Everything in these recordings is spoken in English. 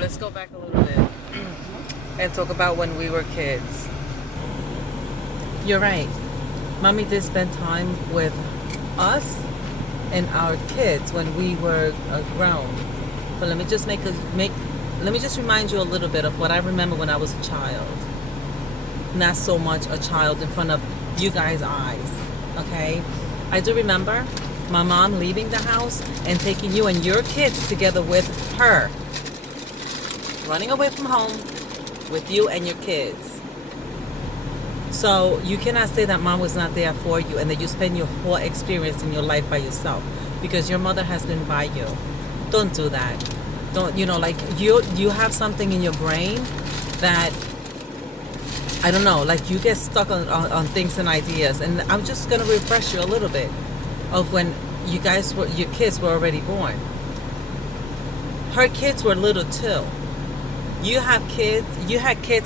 Let's go back a little bit and talk about when we were kids. You're right. Mommy did spend time with us and our kids when we were grown. But let me just let me just remind you a little bit of what I remember when I was a child. Not so much a child in front of you guys' eyes. Okay? I do remember my mom leaving the house and taking you and your kids together with her, running away from home with you and your kids. So you cannot say that mom was not there for you and that you spend your whole experience in your life by yourself, because your mother has been by you. Don't do that. Don't, like you have something in your brain that, I don't know, like you get stuck on things and ideas. And I'm just going to refresh you a little bit of when your kids were already born. Her kids were little too. You had kids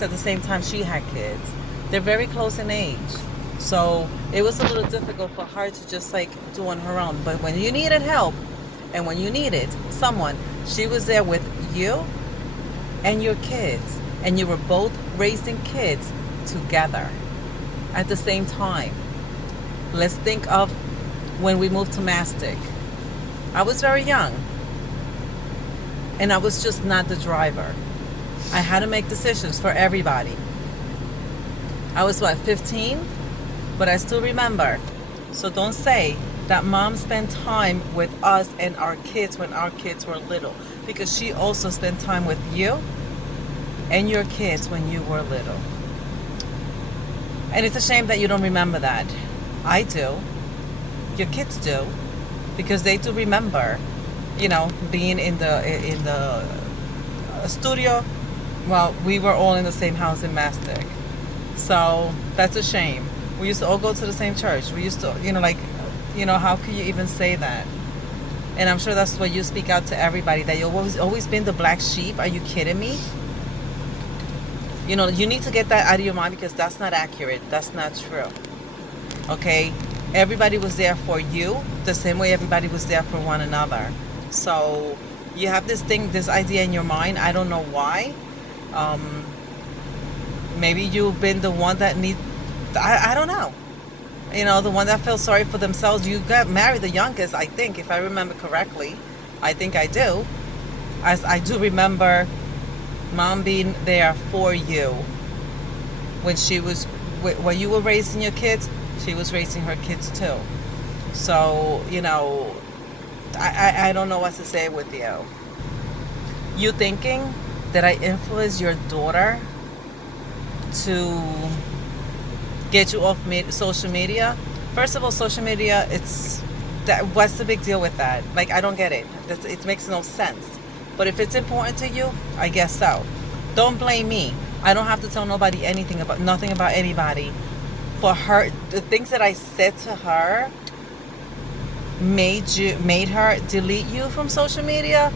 at the same time she had kids. They're very close in age. So it was a little difficult for her to just like do on her own. But when you needed help and when you needed someone, she was there with you and your kids. And you were both raising kids together at the same time. Let's think of when we moved to Mastic. I was very young. And I was just not the driver. I had to make decisions for everybody. I was 15? But I still remember. So don't say that mom spent time with us and our kids when our kids were little. Because she also spent time with you and your kids when you were little. And it's a shame that you don't remember that. I do. Your kids do. Because they do remember, being in the studio. Well, we were all in the same house in Mastic. So that's a shame. We used to all go to the same church. We used to, how could you even say that? And I'm sure that's what you speak out to everybody, that you've always been the black sheep. Are you kidding me? You need to get that out of your mind, because that's not accurate. That's not true. Okay? Everybody was there for you the same way everybody was there for one another. So you have this idea in your mind. I don't know why. Maybe you've been the one that needs, I don't know. The one that feels sorry for themselves. You got married the youngest, I think, if I remember correctly. I think I do. As I do remember mom being there for you when you were raising your kids, she was raising her kids too. So, I don't know what to say with you. You thinking that I influenced your daughter to get you off social media? First of all, social media, what's the big deal with that? Like, I don't get it. It makes no sense. But if it's important to you, I guess so. Don't blame me. I don't have to tell nothing about anybody. For her, the things that I said to her made her delete you from social media.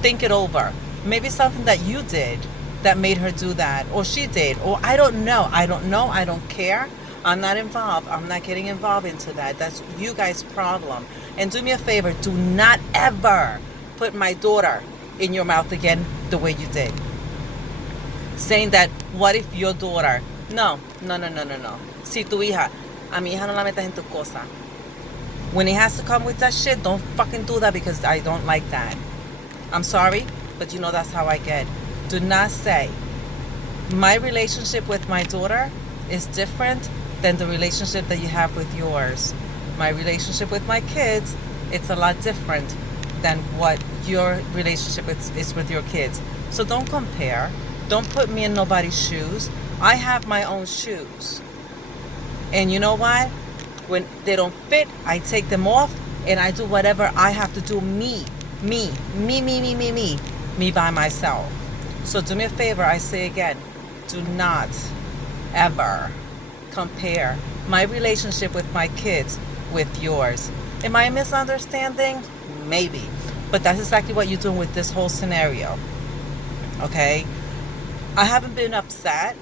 Think it over. Maybe something that you did that made her do that, or she did, or I don't know. I don't care. I'm not involved. I'm not getting involved into that. That's you guys' problem. And do me a favor, do not ever put my daughter in your mouth again the way you did. Saying that, what if your daughter? No. Si tu hija, a mi hija no la metas en tu cosa. When it has to come with that shit, don't fucking do that, because I don't like that. I'm sorry, but that's how I get. Do not say my relationship with my daughter is different than the relationship that you have with yours. My relationship with my kids, it's a lot different than what your relationship is with your kids. So don't compare. Don't put me in nobody's shoes. I have my own shoes. And you know what? When they don't fit, I take them off and I do whatever I have to do. Me by myself. So do me a favor, I say again, do not ever compare my relationship with my kids with yours. Am I a misunderstanding? Maybe. But that's exactly what you're doing with this whole scenario. Okay? I haven't been upset.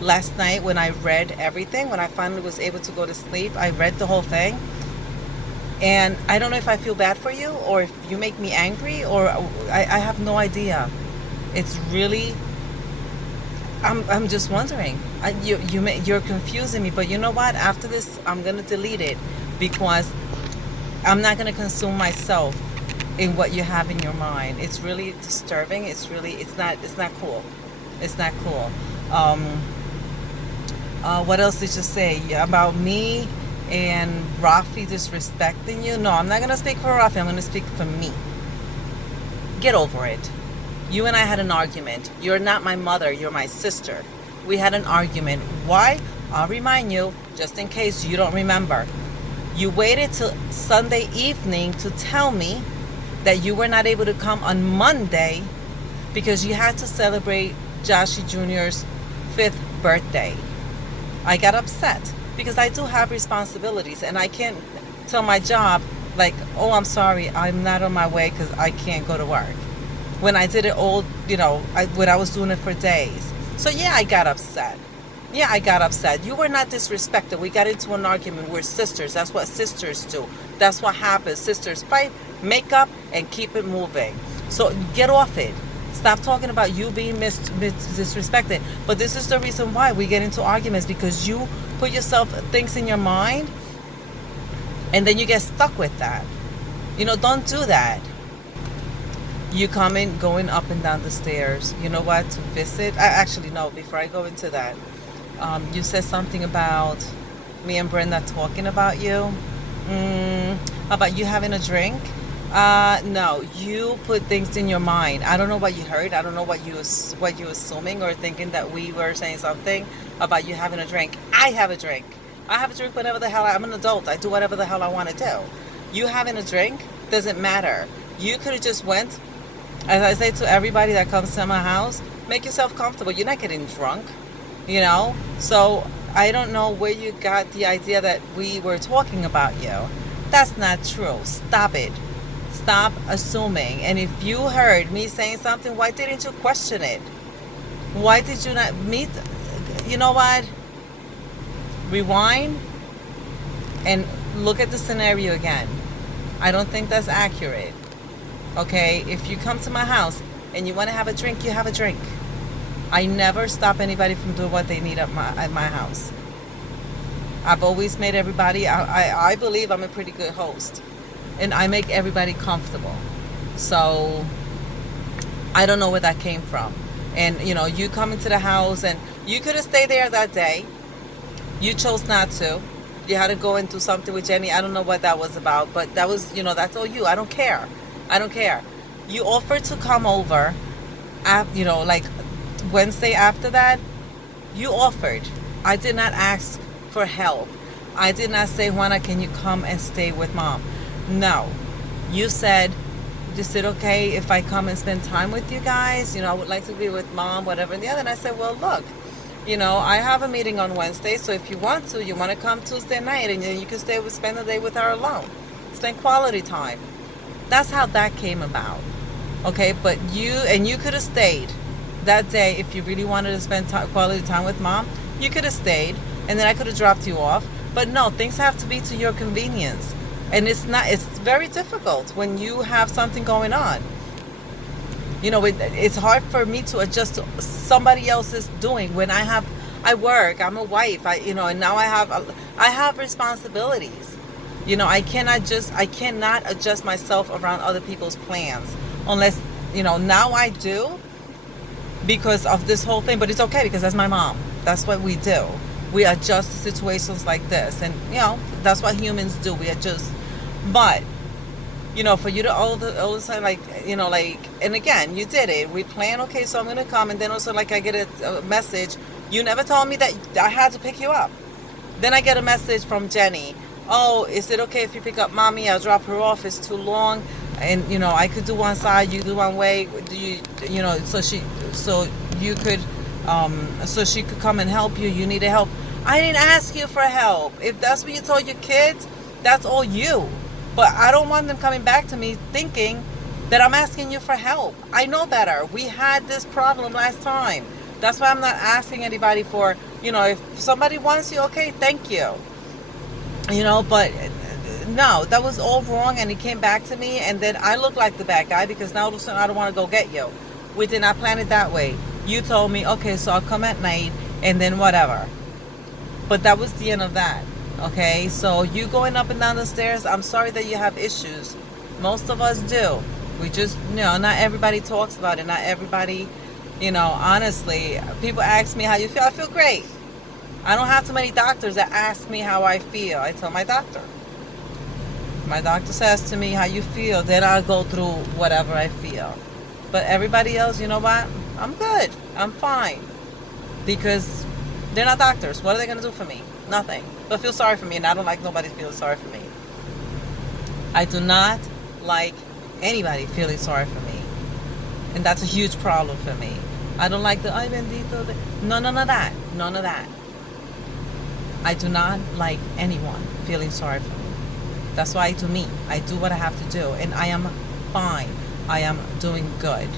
Last night when I read everything, when I finally was able to go to sleep, I read the whole thing. And I don't know if I feel bad for you or if you make me angry, or I have no idea. It's really, I'm just wondering. You're confusing me, but you know what? After this, I'm gonna delete it because I'm not gonna consume myself in what you have in your mind. It's really disturbing. It's not cool. It's not cool. Um, what else did you say about me and Rafi disrespecting you? No, I'm not gonna speak for Rafi. I'm gonna speak for me. Get over it. You and I had an argument. You're not my mother, you're my sister. We had an argument. Why? I'll remind you, just in case you don't remember. You waited till Sunday evening to tell me that you were not able to come on Monday because you had to celebrate Joshie Jr.'s 5th birthday. I got upset because I do have responsibilities and I can't tell my job, like, oh, I'm sorry, I'm not on my way because I can't go to work. When I did it all, when I was doing it for days. So yeah, I got upset. Yeah, I got upset. You were not disrespected. We got into an argument. We're sisters. That's what sisters do. That's what happens. Sisters fight, make up, and keep it moving. So get off it. Stop talking about you being disrespected. But this is the reason why we get into arguments, because you put yourself things in your mind and then you get stuck with that. Don't do that. You going up and down the stairs. You know what? To visit. Actually, no. Before I go into that, you said something about me and Brenda talking about you. About you having a drink. No. You put things in your mind. I don't know what you heard. I don't know what you assuming or thinking that we were saying something about you having a drink. I have a drink. I have a drink whenever the hell I'm an adult. I do whatever the hell I want to do. You having a drink doesn't matter. You could have just went. As I say to everybody that comes to my house, make yourself comfortable. You're not getting drunk, So I don't know where you got the idea that we were talking about you. That's not true. Stop it. Stop assuming. And if you heard me saying something, why didn't you question it? Why did you not meet? You know what? Rewind and look at the scenario again. I don't think that's accurate. Okay, if you come to my house and you want to have a drink, you have a drink. I never stop anybody from doing what they need at my house. I've always made everybody, I believe I'm a pretty good host. And I make everybody comfortable. So, I don't know where that came from. And, you come into the house and you could have stayed there that day. You chose not to. You had to go and do something with Jenny. I don't know what that was about. But that was, that's all you. I don't care. I don't care. You offered to come over, like Wednesday after that. You offered. I did not ask for help. I did not say, Juana, can you come and stay with mom? No. You said, is it okay if I come and spend time with you guys? I would like to be with mom, whatever and the other. And I said, well, look, I have a meeting on Wednesday. So if you want to come Tuesday night and then you can spend the day with her alone. Spend quality time. That's how that came about. Okay, but you could have stayed that day if you really wanted to spend quality time with mom. You could have stayed, and then I could have dropped you off. But no, things have to be to your convenience, and it's very difficult when you have something going on. It's hard for me to adjust to somebody else's doing when I work. I'm a wife. And now I have responsibilities. I cannot adjust myself around other people's plans unless, now I do because of this whole thing, but it's okay because that's my mom. That's what we do. We adjust to situations like this, and, that's what humans do. We adjust. But, for you to all of a sudden, and again, you did it. We planned, okay, so I'm going to come, and then also, I get a message. You never told me that I had to pick you up. Then I get a message from Jenny. Oh, is it okay if you pick up mommy? I'll drop her off. It's too long. And, I could do one side, you do one way. So she could come and help you. You needed help. I didn't ask you for help. If that's what you told your kids, that's all you. But I don't want them coming back to me thinking that I'm asking you for help. I know better. We had this problem last time. That's why I'm not asking anybody for, if somebody wants you, okay, thank you. But no, that was all wrong, and he came back to me, and then I look like the bad guy because now all of a sudden I don't want to go get you. We did not plan it that way. You told me, okay, so I'll come at night, and then whatever. But that was the end of that. Okay, so you going up and down the stairs, I'm sorry that you have issues. Most of us do. We just, not everybody talks about it. Not everybody, honestly, people ask me how you feel. I feel great. I don't have too many doctors that ask me how I feel. I tell my doctor. My doctor says to me how you feel, then I'll go through whatever I feel. But everybody else, you know what? I'm good. I'm fine. Because they're not doctors. What are they going to do for me? Nothing. But feel sorry for me, and I don't like nobody feeling sorry for me. I do not like anybody feeling sorry for me. And that's a huge problem for me. I don't like the, ay bendito. None of that. None of that. I do not like anyone feeling sorry for me. That's why I do me. I do what I have to do. And I am fine. I am doing good.